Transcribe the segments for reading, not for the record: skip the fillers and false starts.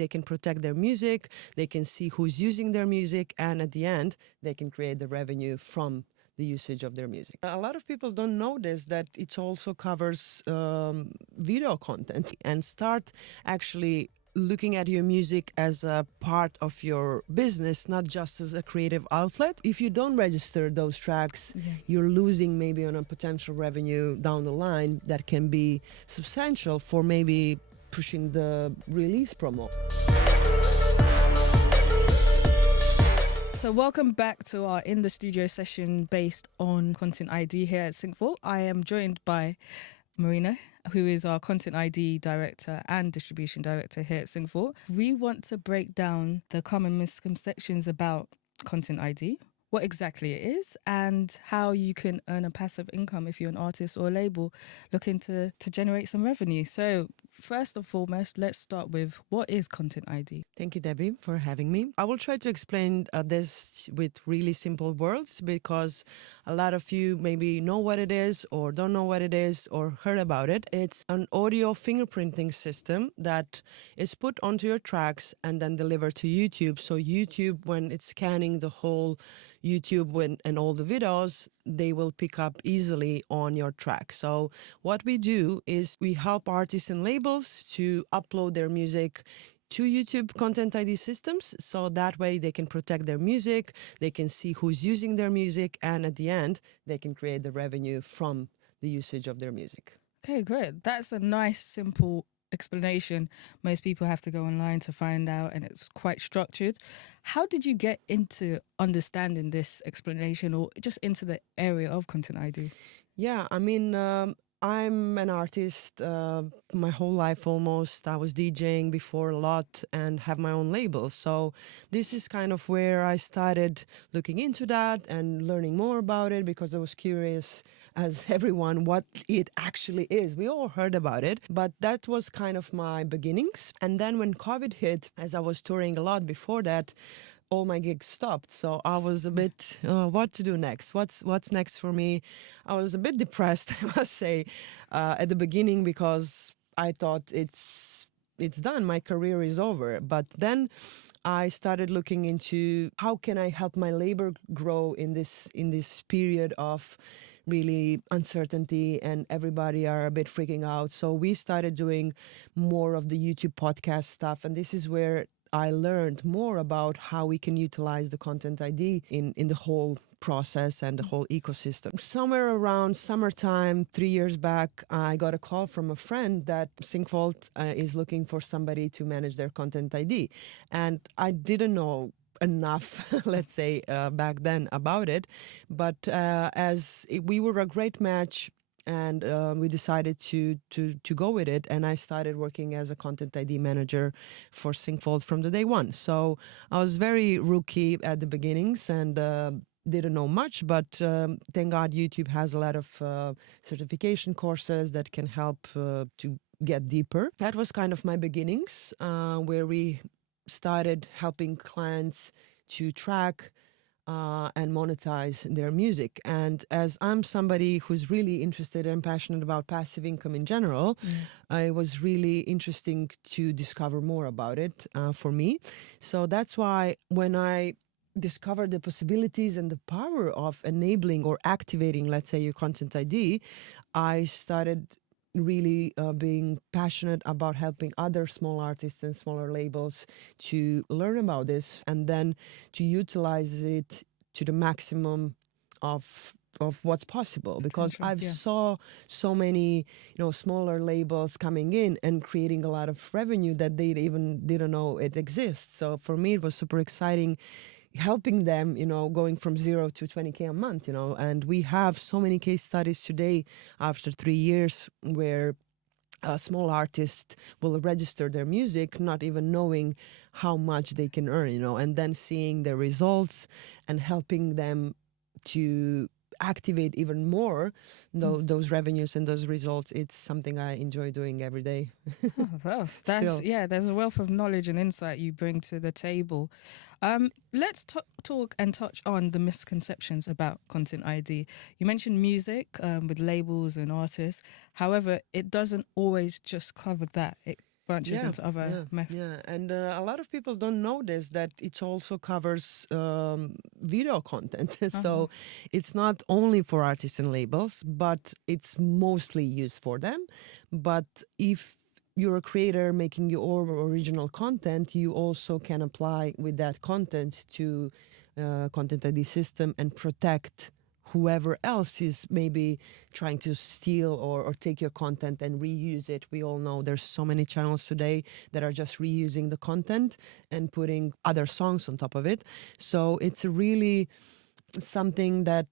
they can protect their music, they can see who's using their music, and at the end, they can create the revenue from the usage of their music. A lot of people don't notice that it also covers video content, and start actually looking at your music as a part of your business, not just as a creative outlet. If you don't register those tracks, you're losing maybe on a potential revenue down the line that can be substantial for maybe pushing the release promo. So welcome back to our In the Studio session based on Content ID here at SyncVault. I am joined by Marina, who is our Content ID Director and Distribution Director here at SyncVault. We want to break down the common misconceptions about Content ID, what exactly it is, and how you can earn a passive income if you're an artist or a label looking to generate some revenue. So first and foremost, let's start with, what is Content ID? Thank you, Debbie, for having me. I will try to explain this with really simple words, because a lot of you maybe know what it is or don't know what it is or heard about it. It's an audio fingerprinting system that is put onto your tracks and then delivered to YouTube. So YouTube, when it's scanning the whole YouTube and all the videos, they will pick up easily on your track. So what we do is we help artists and labels to upload their music to YouTube Content ID systems, so that way they can protect their music, they can see who's using their music, and at the end, they can create the revenue from the usage of their music. Okay, great. That's a nice, simple explanation. Most people have to go online to find out, and it's quite structured. How did you get into understanding this explanation, or just into the area of Content ID? Yeah, I mean, I'm an artist my whole life almost. I was DJing before a lot and have my own label. So this is kind of where I started looking into that and learning more about it, because I was curious, as everyone, what it actually is. We all heard about it, but that was kind of my beginnings. And then when COVID hit, as I was touring a lot before that, all my gigs stopped. So I was a bit, what to do next? What's next for me? I was a bit depressed, I must say, at the beginning, because I thought it's done. My career is over. But then I started looking into how can I help my label grow in this period of really uncertainty, and everybody are a bit freaking out. So we started doing more of the YouTube podcast stuff. And this is where I learned more about how we can utilize the Content ID in the whole process and the whole ecosystem. Somewhere around summertime, 3 years back, I got a call from a friend that SyncVault is looking for somebody to manage their Content ID. And I didn't know enough, let's say, back then about it. But we were a great match, and we decided to go with it. And I started working as a Content ID manager for SyncVault from the day one. So I was very rookie at the beginnings and didn't know much, but thank God YouTube has a lot of certification courses that can help to get deeper. That was kind of my beginnings, where we started helping clients to track and monetize their music. And as I'm somebody who's really interested and passionate about passive income in general, it was really interesting to discover more about it for me. So that's why when I discovered the possibilities and the power of enabling or activating, let's say, your Content ID, I started really being passionate about helping other small artists and smaller labels to learn about this, and then to utilize it to the maximum of what's possible. Because I've saw so many smaller labels coming in and creating a lot of revenue that they even didn't know it exists. So for me, it was super exciting helping them, going from 0 to 20K a month, and we have so many case studies today after 3 years where a small artist will register their music, not even knowing how much they can earn, and then seeing the results and helping them to activate even more those revenues and those results. It's something I enjoy doing every day. Oh, well, there's a wealth of knowledge and insight you bring to the table. Let's talk and touch on the misconceptions about Content ID. You mentioned music with labels and artists. However, it doesn't always just cover that. branches into other and a lot of people don't notice that it also covers video content. So it's not only for artists and labels, but it's mostly used for them. But if you're a creator making your original content, you also can apply with that content to Content ID system and protect whoever else is maybe trying to steal or take your content and reuse it. We all know there's so many channels today that are just reusing the content and putting other songs on top of it. So it's really something that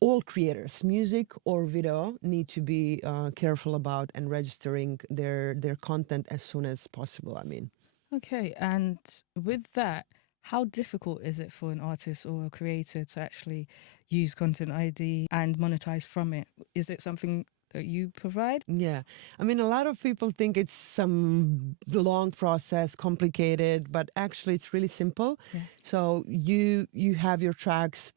all creators, music or video, need to be careful about and registering their content as soon as possible. I mean. Okay, and with that, how difficult is it for an artist or a creator to actually use Content ID and monetize from it? Is it something that you provide? Yeah. I mean, a lot of people think it's some long process, complicated, but actually it's really simple. Yeah. So you have your tracks,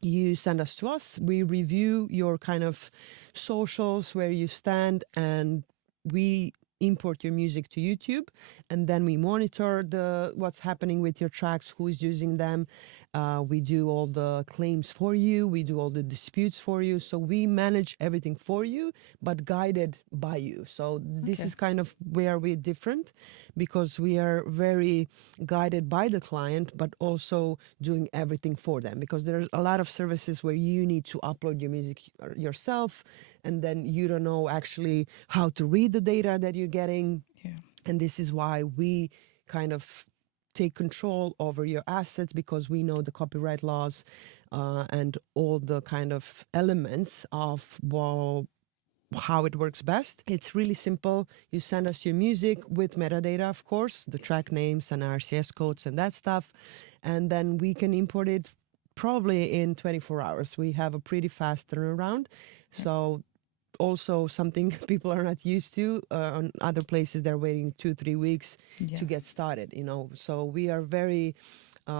you send us to us, we review your kind of socials, where you stand, and we import your music to YouTube, and then we monitor what's happening with your tracks, who is using them. We do all the claims for you, we do all the disputes for you. So we manage everything for you, but guided by you. So this is kind of where we're different, because we are very guided by the client, but also doing everything for them. Because there's a lot of services where you need to upload your music yourself, and then you don't know actually how to read the data that you're getting. Yeah. And this is why we kind of take control over your assets, because we know the copyright laws and all the kind of elements of how it works best. It's really simple. You send us your music with metadata, of course, the track names and RCS codes and that stuff, and then we can import it probably in 24 hours. We have a pretty fast turnaround. So also something people are not used to. On other places, they're waiting 2-3 weeks to get started, So we are very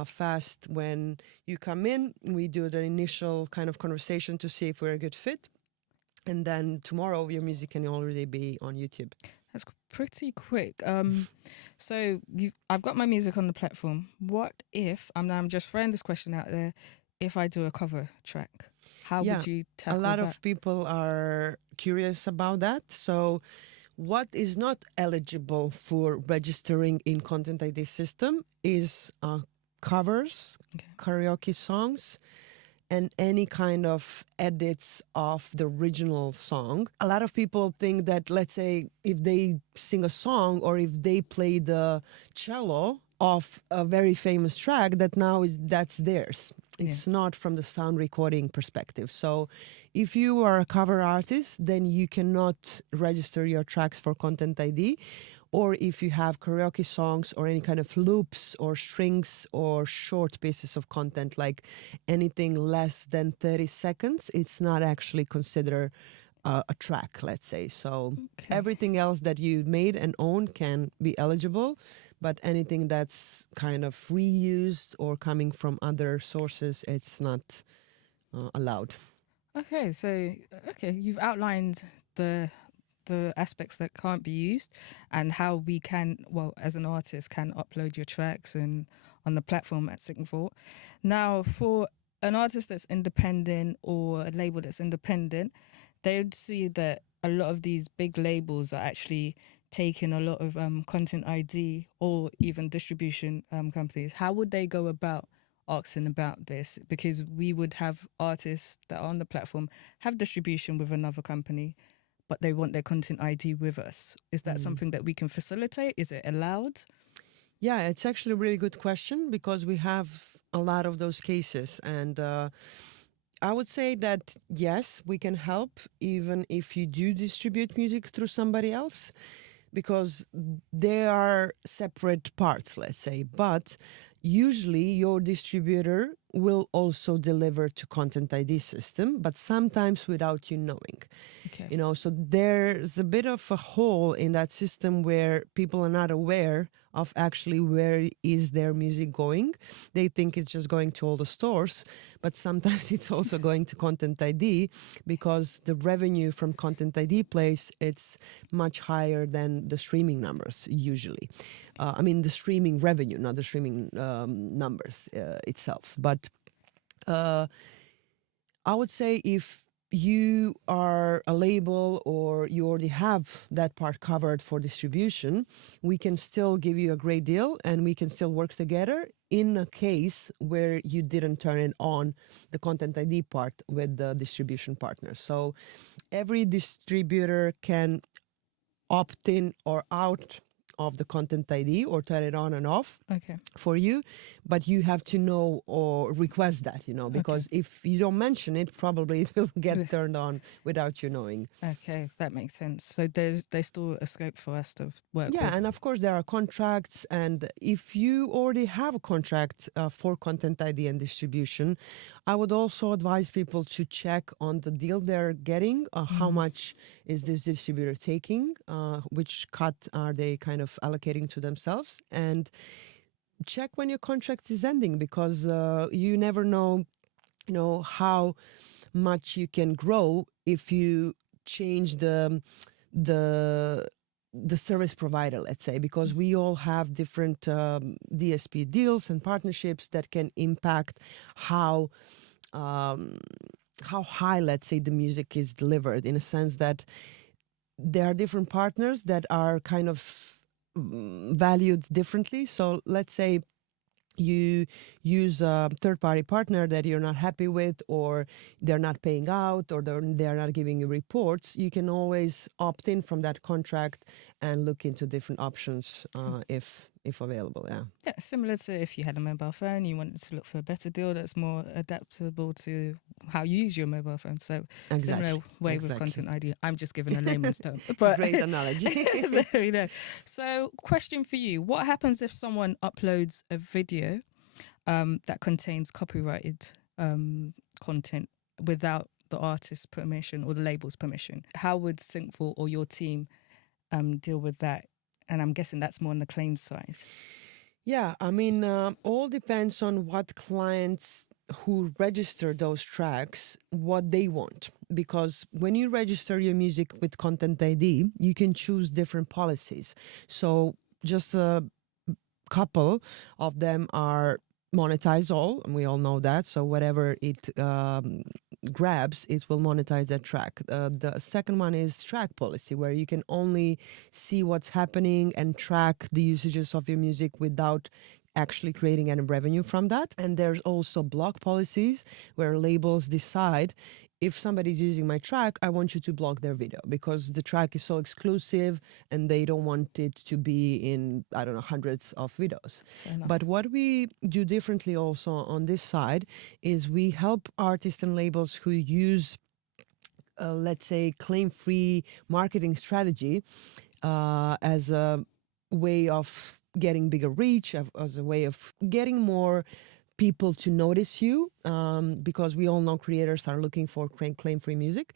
fast when you come in. We do the initial kind of conversation to see if we're a good fit. And then tomorrow your music can already be on YouTube. That's pretty quick. So I've got my music on the platform. What if, I'm just throwing this question out there, if I do a cover track? How would you tackle that? A lot of people are curious about that. So what is not eligible for registering in Content ID system is covers, karaoke songs, and any kind of edits of the original song. A lot of people think that, let's say, if they sing a song or if they play the cello of a very famous track, that's theirs. It's not from the sound recording perspective. So if you are a cover artist, then you cannot register your tracks for Content ID. Or if you have karaoke songs or any kind of loops or strings or short pieces of content, like anything less than 30 seconds, it's not actually considered a track, let's say. So everything else that you made and own can be eligible, but anything that's kind of reused or coming from other sources, it's not allowed. Okay, so you've outlined the aspects that can't be used and how we can, as an artist, can upload your tracks and on the platform at SyncVault. Now, for an artist that's independent or a label that's independent, they would see that a lot of these big labels are actually taking a lot of Content ID or even distribution companies. How would they go about asking about this? Because we would have artists that are on the platform have distribution with another company, but they want their Content ID with us. Is that something that we can facilitate? Is it allowed? Yeah, it's actually a really good question, because we have a lot of those cases. And I would say that, yes, we can help even if you do distribute music through somebody else, because they are separate parts, let's say. But usually your distributor will also deliver to Content ID system, but sometimes without you knowing. So there's a bit of a hole in that system where people are not aware of actually where is their music going. They think it's just going to all the stores, but sometimes it's also going to Content ID, because the revenue from Content ID plays, it's much higher than the streaming numbers usually. I mean the streaming revenue, not the streaming numbers itself. But I would say if you are a label or you already have that part covered for distribution, we can still give you a great deal and we can still work together in a case where you didn't turn it on, the Content ID part with the distribution partner. So every distributor can opt in or out of the Content ID or turn it on and off Okay. for you, but you have to know or request that, because if you don't mention it, probably it will get turned on without you knowing. Okay, that makes sense. So there's still a scope for us to work with. Yeah, and of course there are contracts, and if you already have a contract for Content ID and distribution, I would also advise people to check on the deal they're getting, how much is this distributor taking, which cut are they kind of allocating to themselves, and check when your contract is ending, because you never know, how much you can grow if you change the the service provider, let's say, because we all have different DSP deals and partnerships that can impact how high, let's say, the music is delivered, in a sense that there are different partners that are kind of valued differently. So let's say you use a third-party partner that you're not happy with, or they're not paying out, or they're not giving you reports, you can always opt in from that contract and look into different options if available. Yeah, similar to if you had a mobile phone, you wanted to look for a better deal that's more adaptable to how you use your mobile phone. So similar way with Content ID. I'm just giving a layman's term. But great analogy. There we go. So question for you. What happens if someone uploads a video that contains copyrighted content without the artist's permission or the label's permission? How would SyncVault or your team deal with that? And I'm guessing that's more on the claims side. Yeah, I mean, all depends on what clients who register those tracks, what they want. Because when you register your music with Content ID, you can choose different policies. So just a couple of them are monetize all, and we all know that. So whatever it grabs, it will monetize that track. The second one is track policy, where you can only see what's happening and track the usages of your music without actually creating any revenue from that. And there's also block policies, where labels decide, if somebody's using my track, I want you to block their video, because the track is so exclusive and they don't want it to be in, I don't know, hundreds of videos. But what we do differently also on this side is we help artists and labels who use, let's say, claim-free marketing strategy as a way of getting bigger reach, as a way of getting more people to notice you, because we all know creators are looking for claim-free music.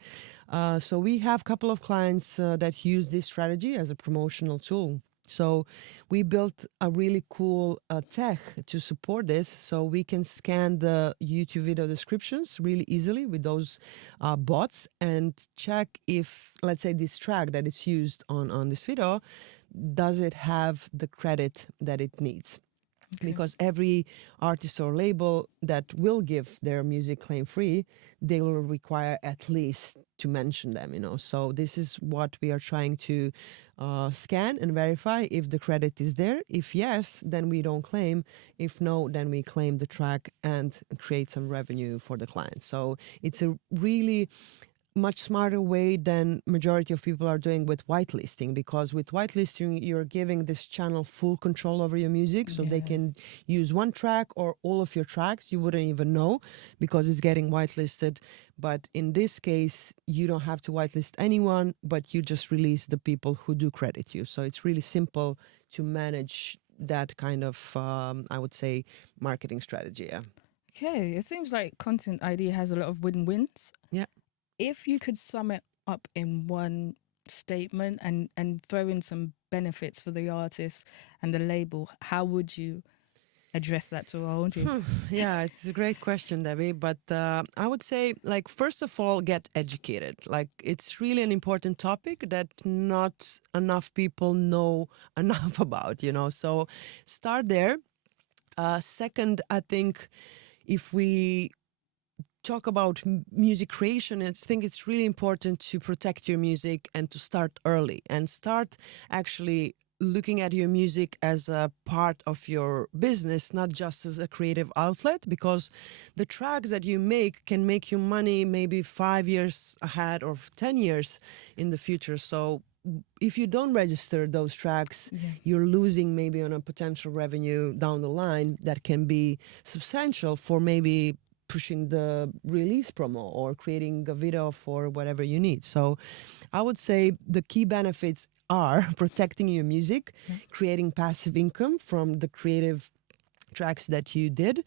So we have a couple of clients that use this strategy as a promotional tool. So we built a really cool tech to support this, so we can scan the YouTube video descriptions really easily with those bots and check if, let's say, this track that is used on this video, does it have the credit that it needs. Okay. Because every artist or label that will give their music claim-free, they will require at least to mention them, So this is what we are trying to scan and verify if the credit is there. If yes, then we don't claim. If no, then we claim the track and create some revenue for the client. So it's a really much smarter way than majority of people are doing with whitelisting, because with whitelisting you're giving this channel full control over your music, so they can use one track or all of your tracks. You wouldn't even know because it's getting whitelisted. But in this case, you don't have to whitelist anyone, but you just release the people who do credit you. So it's really simple to manage that kind of I would say marketing strategy. Okay, it seems like Content ID has a lot of win-wins. Yeah. If you could sum it up in one statement and throw in some benefits for the artist and the label, how would you address that to our audience? Yeah, it's a great question, Debbie. But I would say, like, first of all, get educated. Like, it's really an important topic that not enough people know enough about, you know. So start there. Second, I think if we talk about music creation, I think it's really important to protect your music and to start early and start actually looking at your music as a part of your business, not just as a creative outlet, because the tracks that you make can make you money maybe 5 years ahead or 10 years in the future. So if you don't register those tracks, you're losing maybe on a potential revenue down the line that can be substantial for maybe pushing the release promo or creating a video for whatever you need. So I would say the key benefits are protecting your music, creating passive income from the creative tracks that you did.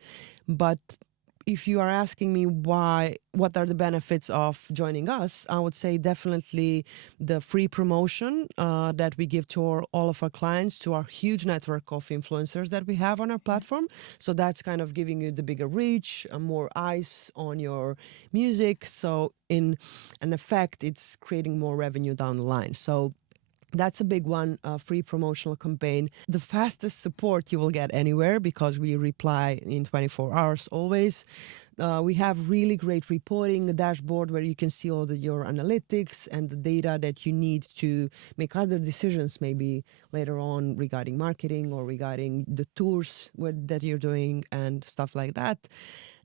But if you are asking me what are the benefits of joining us, I would say definitely the free promotion that we give to all of our clients, to our huge network of influencers that we have on our platform. So that's kind of giving you the bigger reach, more eyes on your music. So in an effect, it's creating more revenue down the line. So that's a big one, free promotional campaign. The fastest support you will get anywhere because we reply in 24 hours always. We have really great reporting, a dashboard where you can see all your analytics and the data that you need to make other decisions maybe later on regarding marketing or regarding the tours that you're doing and stuff like that.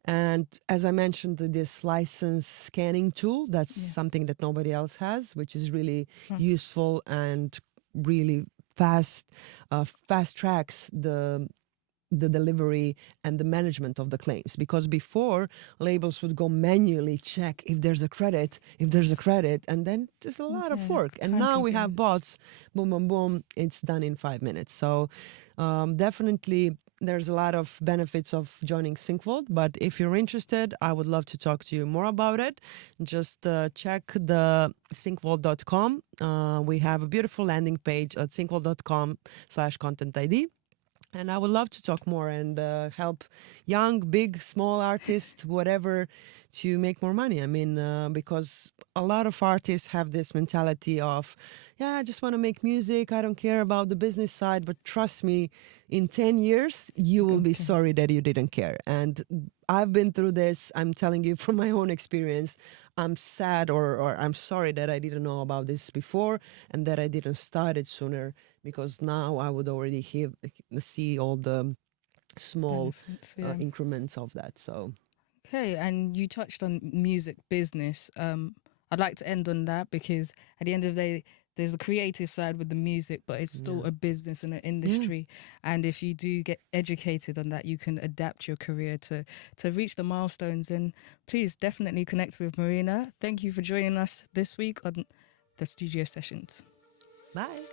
And as I mentioned, this license scanning tool, that's something that nobody else has, which is really useful and really fast tracks the delivery and the management of the claims. Because before, labels would go manually check if there's a credit, and then it's a lot of work. And now we have bots, boom, boom, boom, it's done in 5 minutes. So definitely there's a lot of benefits of joining SyncVault, but if you're interested, I would love to talk to you more about it. Just check the syncvault.com. We have a beautiful landing page at syncvault.com/contentid. And I would love to talk more and help young, big, small artists, whatever, to make more money. I mean, because a lot of artists have this mentality of, I just want to make music. I don't care about the business side. But trust me, in 10 years, you will be sorry that you didn't care. And I've been through this. I'm telling you from my own experience. I'm sad or I'm sorry that I didn't know about this before and that I didn't start it sooner, because now I would already see all the small increments of that. So, okay, and you touched on music business. I'd like to end on that because at the end of the day, there's a creative side with the music, but it's still a business and an industry. And if you do get educated on that, you can adapt your career to reach the milestones. And please definitely connect with Marina. Thank you for joining us this week on the studio sessions. Bye.